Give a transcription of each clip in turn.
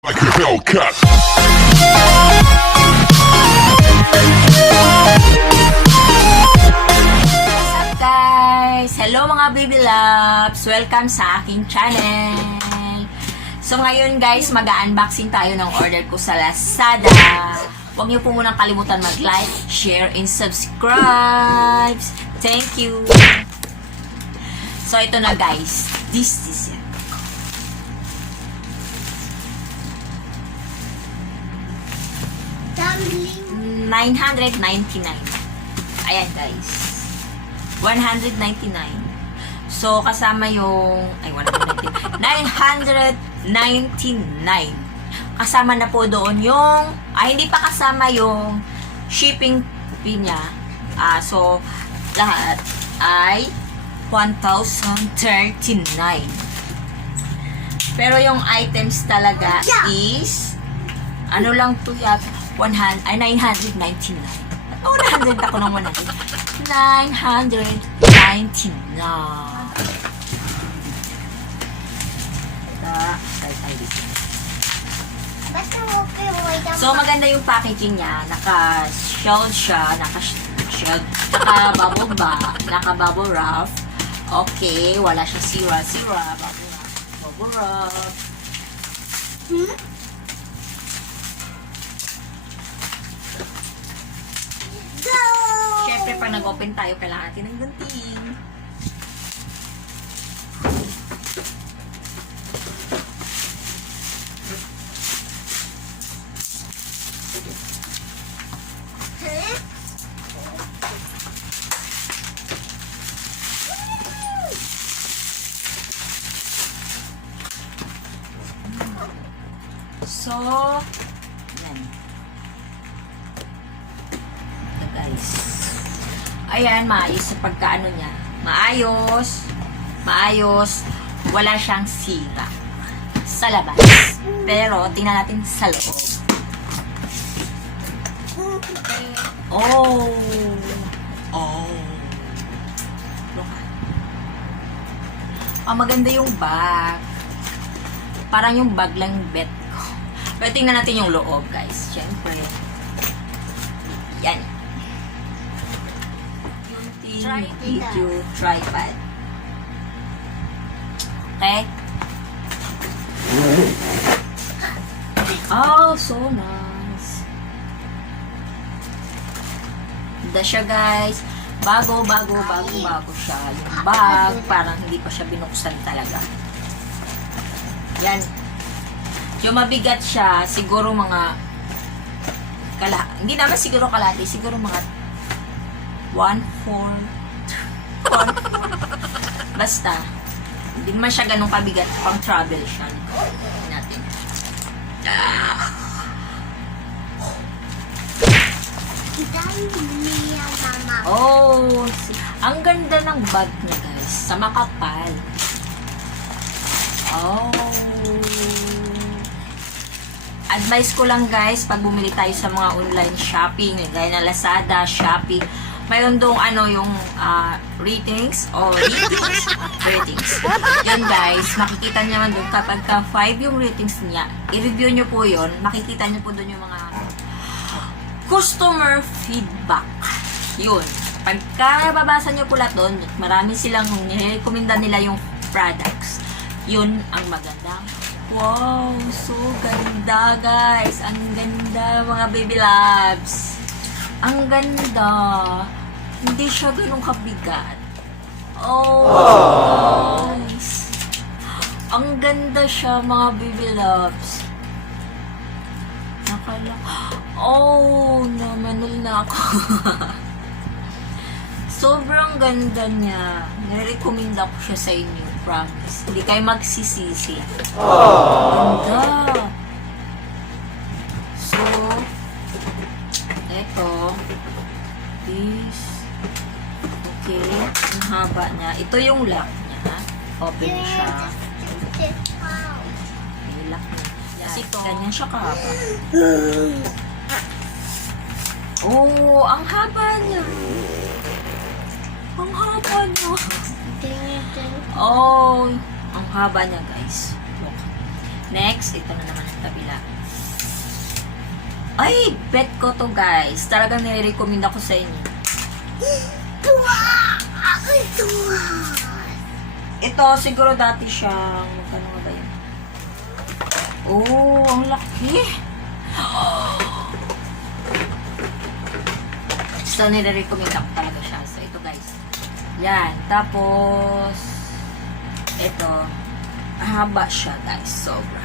Like a Hellcat. What's up guys? Hello mga baby loves! Welcome sa aking channel! So ngayon guys, mag-unboxing tayo ng order ko sa Lazada. Huwag niyo po munang kalimutan mag-like, share, and subscribe. Thank you! So ito na guys. This is it. $999. Ayan guys. 199. So, kasama yung... Ay, 199. 999. Kasama na po doon yung... hindi pa kasama yung shipping fee niya. So, lahat ay 1,039. Pero yung items talaga is... Ano lang to yata? 999. 100 ako ng 100. 999. So, maganda yung packaging niya. Naka-shelled siya. Naka-shelled. Naka-bubble naka-bubble wrap. Okay. Wala siya sira. Bubble wrap. Siyempre, pag nag-open tayo, kailangan natin ng gunting. So, yan. Ito guys. Ayan, maayos sa pagkaano niya. Maayos. Wala siyang sira sa labas. Pero, tingnan natin sa loob. Oh. Look. Maganda yung bag. Parang yung bag lang yung bet ko. Pero tingnan natin yung loob, guys. Siyempre. Yan. Video tripod. Okay? Oh, so nice. Ganda siya, guys. Bago siya. Yung bag, parang hindi pa siya binuksan talaga. Yan. Yung mabigat siya, siguro mga hindi naman siguro kalahati, siguro mga 1/4. Basta. Hindi naman siya ganun kabigat. Pang travel siya. Tingnan natin. Oh, ang ganda ng bag niya, guys. Sa makapal. Oh. Advice ko lang, guys, pag bumili tayo sa mga online shopping, gaya na Lazada, Shopee, mayroon doong yung ratings o ratings. Yan guys, makikita nyo naman doon kapag 5 yung ratings niya, i-review nyo po yun, makikita nyo po doon yung mga customer feedback. Yun. Pagka babasa nyo po lahat doon, marami silang nirekomenda nila yung products. Yun ang maganda. Wow, so ganda guys. Ang ganda mga baby loves. Ang ganda. Hindi siya ganun kabigat. Oh, guys. Ang ganda siya, mga baby loves. Namanol na ako. Sobrang ganda niya. Nirekomenda ko siya sa inyo. Promise. Hindi kayo magsisisi. Ganda. So, eto. This. Okay. Ang haba niya. Ito yung lock niya. Open siya. Okay, lock niya. Kasi ito, ganyan siya kahaba. Oh, ang haba niya. Ang haba niya. Oh, ang haba niya, guys. Look. Next, ito na naman ang kabila. Ay, bet ko to guys. Talagang nire-recommend ako sa inyo. Ito, siguro dati siyang, ano nga ba yun? Oh, ang laki. So, nire-recommend ako talaga siya. So, ito guys. Yan. Tapos, ito, haba siya guys. Sobra.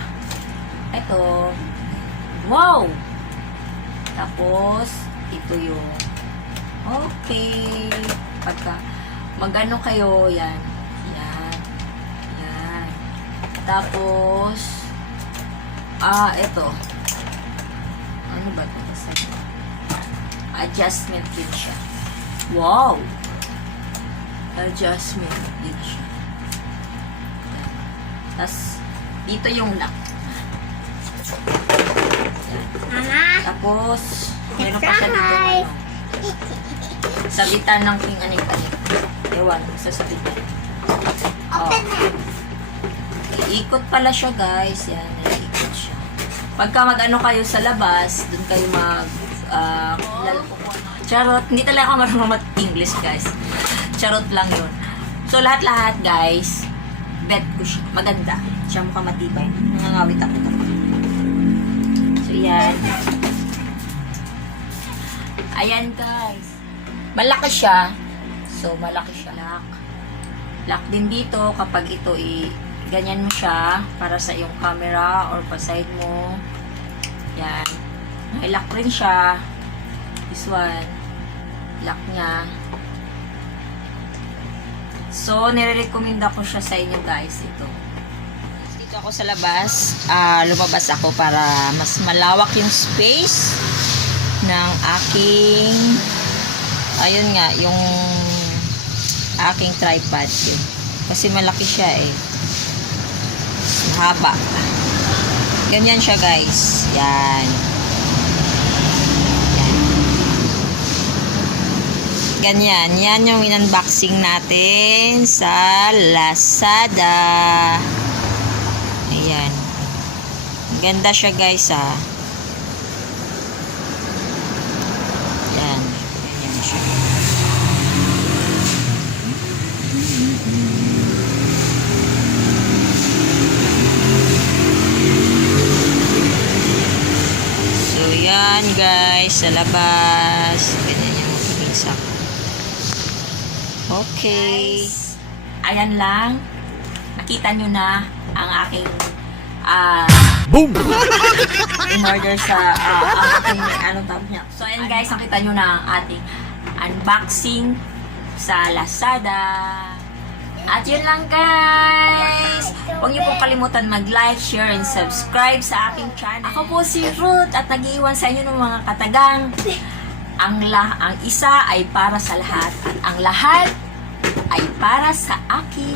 Ito, wow! Tapos, ito yung, okay. Pagka, magano kayo, yan. Yan. Yan. Tapos, ito. Ano ba ito? Adjustment din siya. Wow! Adjustment din siya. Yan. Tapos, dito yung lock. Tapos, meron pa siya dito ano. Sabitan ng king anik-anik. Ewan, sasabitan. Open na. Iikot pala siya guys. Yan, iikot siya. Pagka mag-ano kayo sa labas, dun kayo charot. Hindi talaga ako marunong mag-English guys. Charot lang yun. So, lahat-lahat guys, bet ko siya. Maganda. Siya mukhang matibay. Nangangawit ako ito. So, yan. Ayan guys. Malaki siya. So, malaki siya. Lock din dito kapag ito ganyan mo siya para sa iyong camera or pa side mo. Yan. May lock rin siya. This one. Lock niya. So, nire-recommend ako siya sa inyo guys. Ito. Dito ako sa labas. Lumabas ako para mas malawak yung space ng aking ayun nga, yung aking tripod. Kasi malaki siya eh. Mahaba. Ganyan siya guys. Yan. Ganyan. Yan yung in-unboxing natin sa Lazada. Ayan. Ganda siya guys ah. Yan. Ganyan siya. So yan guys. Sa labas. Ganyan yung pag-isak. Okay. Guys, ayan lang. Nakita nyo na ang aking boom! in-order sa ang aking tawag niya. So ayan guys, nakita nyo na ang ating unboxing sa Lazada. At yun lang guys. Huwag niyo pong kalimutan mag-like, share, and subscribe sa aking channel. Ako po si Ruth at nag-iwan sa inyo ng mga katagang ang isa ay para sa lahat at ang lahat ay para sa akin.